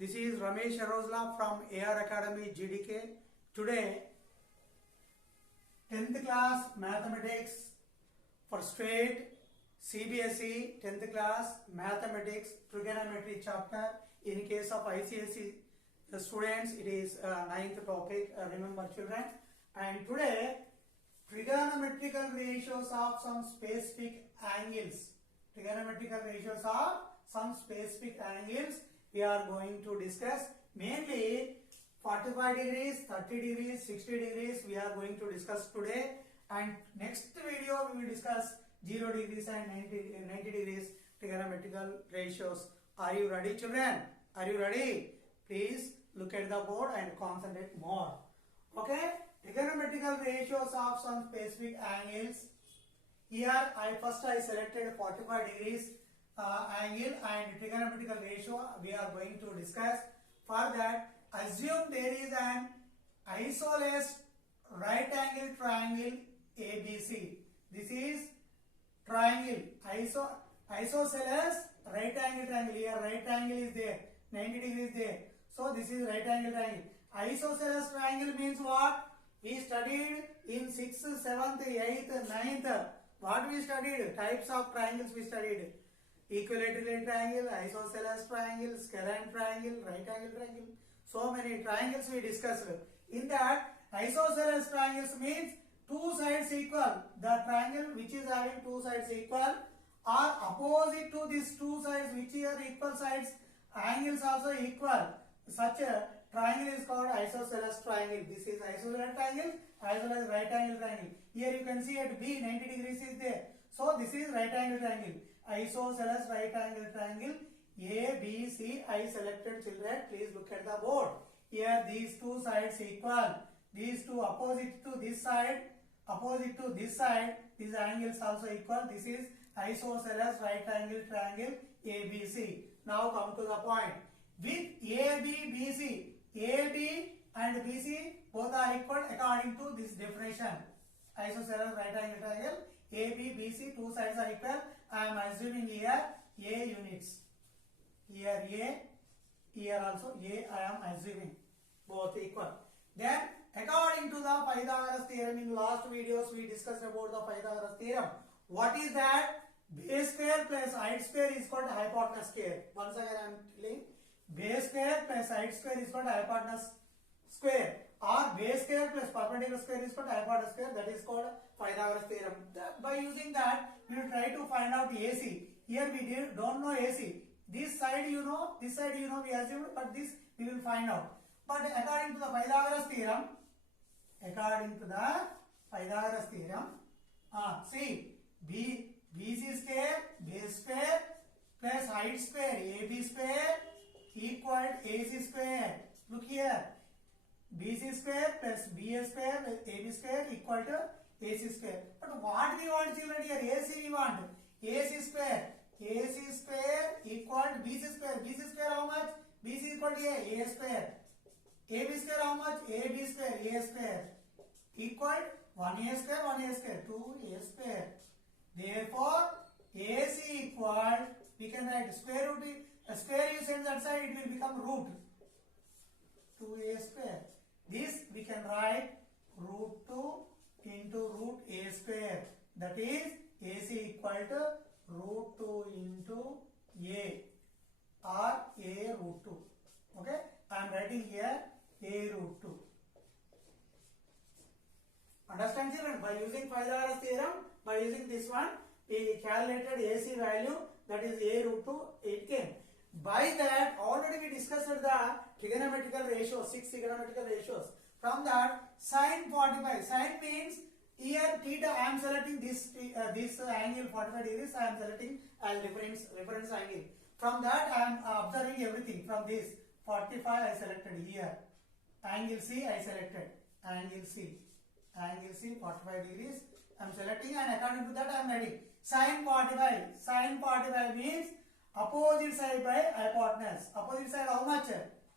This is Ramesh Arozla from AR Academy GDK. Today, 10th class mathematics for straight CBSE 10th class mathematics trigonometry chapter. In case of ICSE students, it is 9th topic. Remember, children. And today, trigonometrical ratios of some specific angles. Trigonometrical ratios of some specific angles we are going to discuss. Mainly 45 degrees, 30 degrees, 60 degrees we are going to discuss today. And next video we will discuss 0 degrees and 90 degrees trigonometrical ratios. Are you ready, children? Are you ready? Please look at the board and concentrate more. Okay? Trigonometrical ratios of some specific angles. Here I selected 45 degrees angle and trigonometrical ratio we are going to discuss. For that, assume there is an isosceles right angle triangle ABC. This is triangle isosceles right angle triangle. Here right angle is there, 90 degrees there. So this is right angle triangle. Isosceles triangle means what? We studied in 6th, 7th, 8th, 9th. What we studied? Types of triangles we studied. Equilateral triangle, isosceles triangle, scalene triangle, right angle triangle. So many triangles we discussed. In that, isosceles triangles means two sides equal. The triangle which is having two sides equal are opposite to these two sides which are equal sides. Angles also equal. Such a triangle is called isosceles triangle. This is isosceles triangle as well as right angle triangle. Here you can see at B 90 degrees is there. So this is right angle triangle. Isosceles right angle triangle A, B, C. I selected, children. Please look at the board. Here these two sides equal. These two opposite to this side. Opposite to this side. These angles also equal. This is isosceles right angle triangle ABC. Now come to the point. With AB, BC. AB and BC both are equal according to this definition. Isosceles right angle triangle AB, BC, two sides are equal. I am assuming here A units. Here A, here also A I am assuming. Both equal. Then according to the Pythagoras theorem, in last videos we discussed about the Pythagoras theorem. What is that? Base square plus height square is called hypotenuse square. Once again I am telling, base square plus height square is called hypotenuse square, or base square plus perpendicular square is called hypotenuse square. That is called Pythagoras theorem. By using that, we will try to find out AC. Here we don't know AC. This side you know, this side you know, we assumed, but this we will find out. But according to the Pythagoras theorem, see, BC square, base square plus height square, AB square equal AC square. Look here. BC square plus BA square plus AB square equal to AC square. But what we want, children, here? AC we want. AC square. AC square equal to BC square. BC square how much? BC equal to A square. AB square how much? AB square, A square. Equal 1A square, 1A square, 2A square. Therefore, AC equal, we can write square root. A square you send that side, it will become root 2A square. This we can write root 2 into root A square. That is AC equal to root 2 into A or A root 2. Okay? I am writing here A root 2. Understand, children? By using Pythagoras theorem, by using this one, we calculated AC value, that is A root 2, it came. By that, already we discussed the trigonometrical ratios, 6 trigonometrical ratios. From that, sin 45. Sin means here theta. I am selecting this angle 45 degrees. I am selecting as reference angle. From that, I am observing everything. From this 45, I selected here. Angle C, I selected. Angle C 45 degrees. I am selecting, and according to that, I am writing sin 45. Sin 45 means opposite side by hypotenuse. Opposite side how much?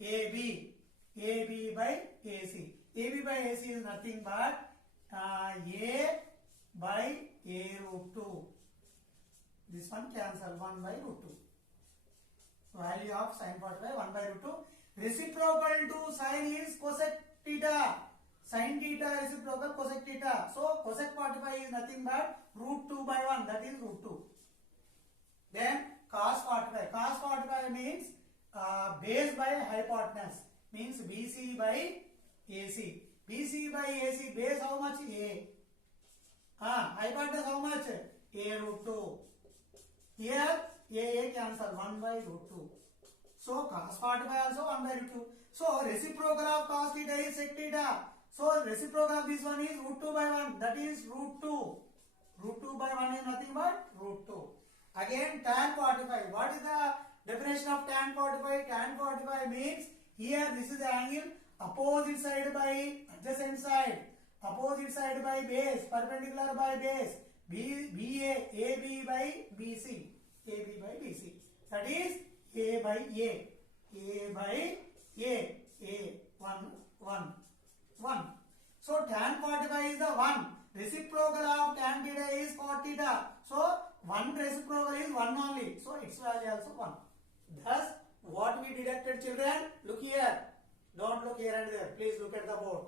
AB. AB by AC. AB by AC is nothing but A by A root 2. This one cancel 1 by root 2. Value of sin 45 1 by root 2. Reciprocal to sin is cosec theta. Sin theta reciprocal cosec theta. So cosec 45 is nothing but root 2 by 1. That is root 2. Then cos 45. Cos 45 means base by hypotenuse. Means BC by AC. BC by AC. Base how much? A. Hypotenuse how much? A root 2. Here A cancel 1 by root 2. So cos 45 also 1 by root 2. So reciprocal of cos theta is sec theta. So reciprocal of this one is root 2 by 1. That is root 2. Root 2 by 1 is nothing but root 2. Again tan 45. What is the definition of tan 45? Tan 45 means here this is the angle, opposite side by adjacent side, opposite side by base, perpendicular by base, BA, AB by BC, AB by BC. That is A by A, A by A, 1, 1, 1. So tan 45 is the 1. Reciprocal of tan theta is cot theta. So 1 reciprocal is 1 only. So its value also 1. Thus, what we deducted, children? Look here. Don't look here and there. Please look at the board.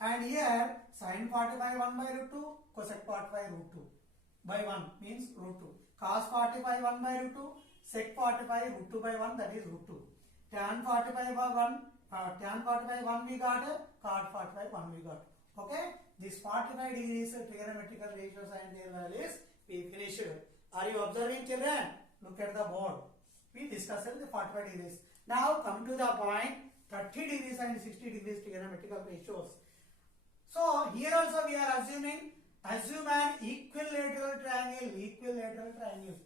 And here, sin 45 1 by root 2, cosec 45 root 2 by 1 means root 2. Cos 45 1 by root 2, sec 45 root 2 by 1, that is root 2. Tan 45 by 1, tan 45 1 we got, cot 45 1 we got. Okay? This 45 degrees trigonometrical ratios and their values we finished. Are you observing, children? Look at the board. We discussed the 45 degrees. Now come to the point 30 degrees and 60 degrees trigonometrical ratios. So here also we are assuming, assume an equilateral triangle, equilateral triangle.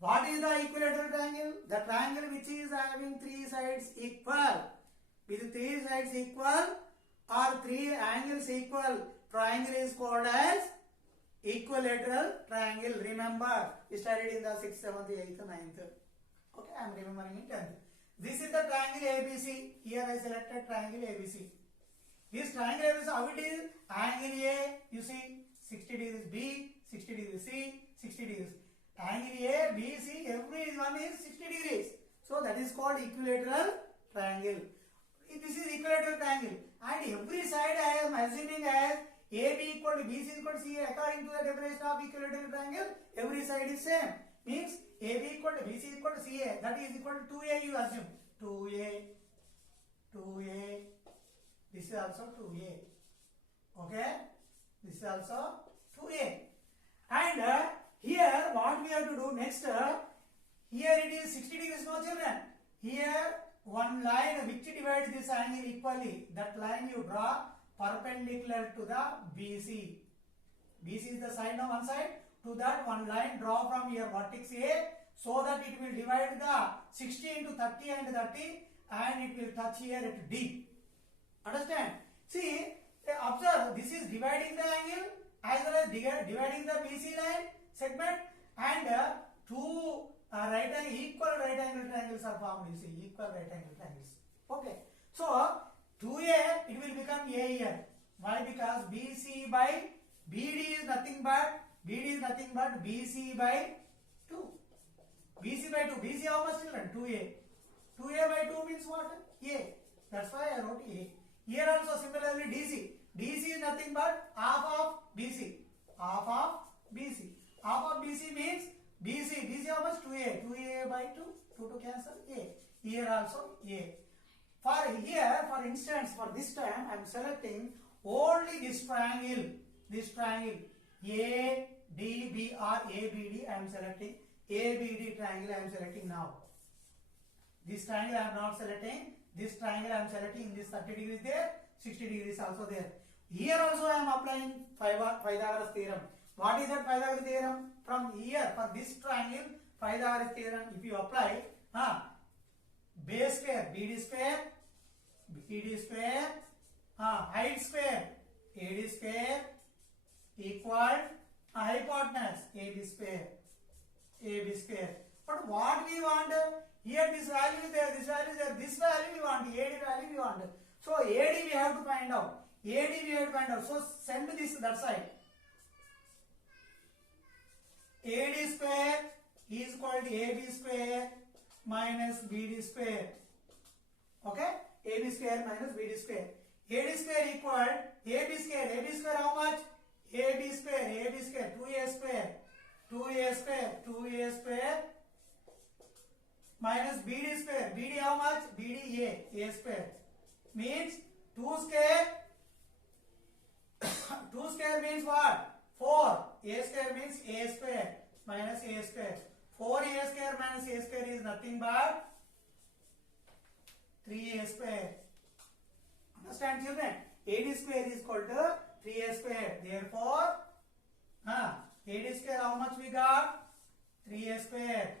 What is the equilateral triangle? The triangle which is having 3 sides equal. With 3 sides equal or 3 angles equal, triangle is called as equilateral triangle. Remember, we studied in the 6th, 7th, 8th, 9th. Okay, I am remembering in 10th. This is the triangle ABC. Here I selected triangle ABC. This triangle ABC, how it is? Angle A, you see, 60 degrees B, 60 degrees C, 60 degrees. Angle A, B, C, every one is 60 degrees. So that is called equilateral triangle. This is equilateral triangle. And every side I am assuming as AB equal to BC equal to CA. According to the definition of equilateral triangle, every side is same. Means AB equal to BC equal to CA. That is equal to 2A you assume. 2A. This is also 2A. Okay? This is also 2A. And here what we have to do next, here it is 60 degrees, no children. Here one line which divides this angle equally. That line you draw perpendicular to the BC. BC is the side on one side. To that one line draw from your vertex A so that it will divide the 60 into 30 and 30 and it will touch here at D. Understand? See, observe, this is dividing the angle as well as dividing the BC line segment, and two equal right angle triangles are formed. You see, equal right angle triangles. Okay. So 2A it will become A here. Why? Because BC by BD is nothing but BC by 2. BC by 2. BC how much, children? 2A. 2A by 2 means what? A. That's why I wrote A. Here also similarly DC. DC is nothing but half of BC. Half of BC. Half of BC means BC. BC how much? 2A. 2A by 2. 2 to cancel A. Here also A. For here, for instance, for this time, I am selecting only this triangle. This triangle ADB or ABD. I am selecting ABD triangle. I am selecting now. This triangle I am not selecting. This triangle I am selecting. This 30 degrees there, 60 degrees also there. Here also I am applying Pythagoras theorem. What is that Pythagoras theorem? From here, for this triangle, Pythagoras theorem, if you apply, base square, BD square, height square, AD square, equal hypotenuse, AB square. But what we want? Here this value is there, this value is there, this value we want, AD value we want. So AD we have to find out. So send this that side. AD square is equal to AB square minus BD square. Okay, AB square minus BD square. AD square equal AB square. AB square how much? AB square 2A square 2A square minus BD square. BD how much? BD A square means 2 square. 2 square means what? 4. A square means A square minus A square. 4A square minus A square is nothing but 3A square. Understand, children? AD square is equal to 3A square. Therefore, AD square how much we got? 3A square.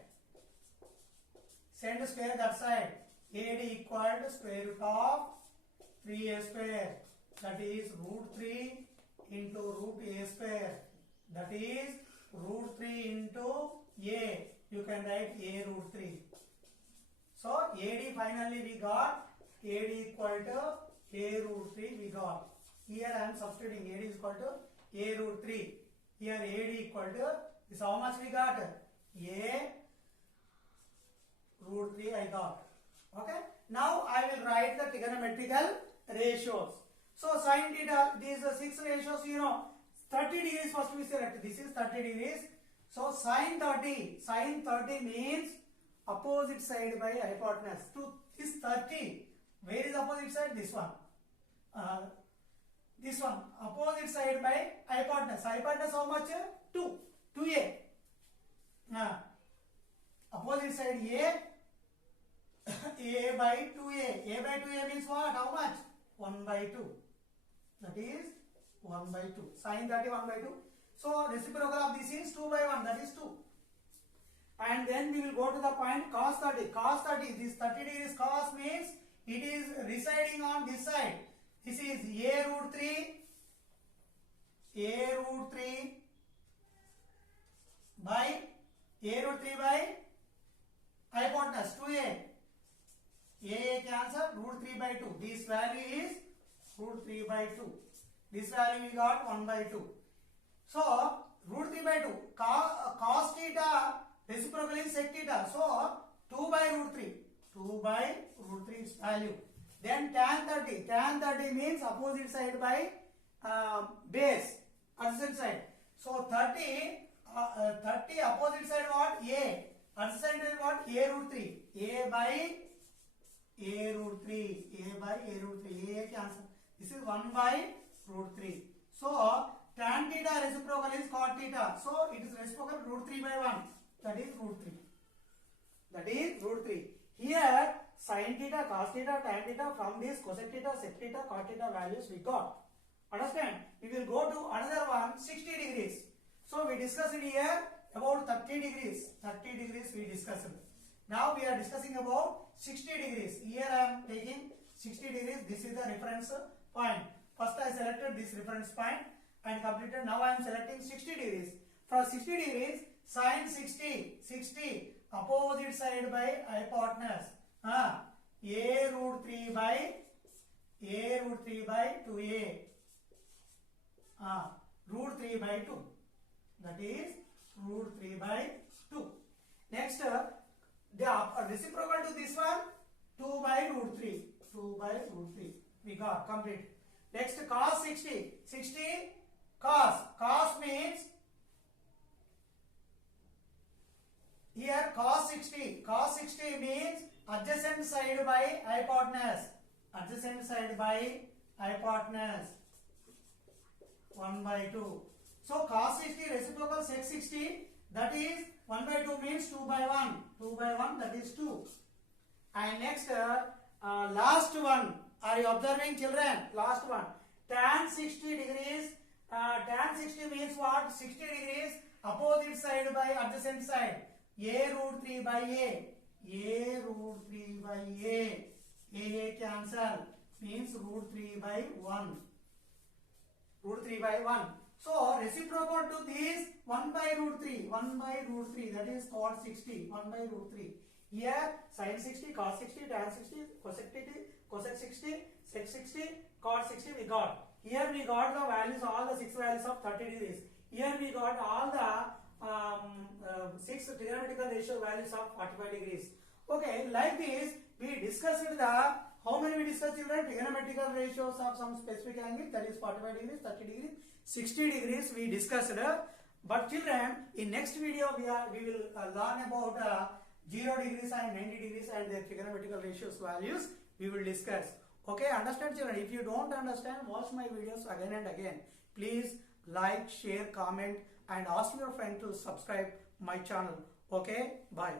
Send square that side. AD equal to square root of 3A square. That is root 3 into root A square. That is root 3 into A. You can write A root 3. So AD finally we got AD equal to A root 3 we got. Here I am substituting AD is equal to A root 3. Here AD equal to this how much we got? A root 3 I got. Okay. Now I will write the trigonometrical ratios. So sin theta, these 6 ratios, 30 degrees first we select. This is 30 degrees. So sin 30 means opposite side by hypotenuse. To this 30, where is opposite side? This one. This one. Opposite side by hypotenuse. Hypotenuse how much? 2. 2A. Opposite side A. A by 2A. A by 2A means what? How much? 1 by 2. That is 1 by 2. Sin 30 1 by 2. So reciprocal of this is 2 by 1. That is 2. And then we will go to the point cos 30. Cos 30. This 30 degrees cos means it is residing on this side. This is A root 3. A root 3 by A root 3 by hypotenuse 2A. A cancel root 3 by 2. This value is root 3 by 2. This value we got 1 by 2. So root 3 by 2. Cos theta reciprocal is sec theta. So 2 by root 3. 2 by root 3 is value. Then tan 30. Tan 30 means opposite side by base. Adjacent side. So 30 opposite side what? A. Adjacent side what? A root 3. A by A root 3. A by A root 3. A cancel. This is 1 by root 3. So tan theta reciprocal is cot theta. So it is reciprocal root 3 by 1. That is root 3. That is root 3. Here sin theta, cos theta, tan theta, from this cosec theta, sec theta, cot theta values we got. Understand? We will go to another one 60 degrees. So we discussed here about 30 degrees. 30 degrees we discussed. Now we are discussing about 60 degrees. Here I am taking 60 degrees. This is the reference point. First I selected this reference point and completed. Now I am selecting 60 degrees. From 60 degrees, sin 60 opposite side by hypotenuse. A root 3 by 2A. Root 3 by 2. That is root 3 by 2. Next, the reciprocal to this one 2 by root 3. 2 by root 3. We got complete. Next, cos 60. 60 cos. Cos means here cos 60. Cos 60 means adjacent side by hypotenuse. Adjacent side by hypotenuse. 1 by 2. So cos 60 reciprocal sec 60. That is 1 by 2 means 2 by 1. 2 by 1 that is 2. And next last one. Are you observing, children? Last one. Tan 60 degrees. Tan 60 means what? 60 degrees opposite side by adjacent side. A root 3 by A. A root 3 by A. A cancel. Means root 3 by 1. Root 3 by 1. So reciprocal to this 1 by root 3. 1 by root 3. That is cot 60. 1 by root 3. Here sin 60, cos 60, tan 60, cosec 60, sec 60, cot 60 we got. Here we got the values, all the 6 values of 30 degrees. Here we got all the 6 trigonometrical ratio values of 45 degrees. Okay, like this we discussed how many we discussed children? Trigonometrical ratios of some specific angle, that is 45 degrees, 30 degrees, 60 degrees we discussed. But children, in next video we will learn about 0 degrees and 90 degrees and their trigonometrical ratios values we will discuss. Okay, understand children? If you don't understand, watch my videos again and again. Please like, share, comment and ask your friend to subscribe my channel. Okay, bye.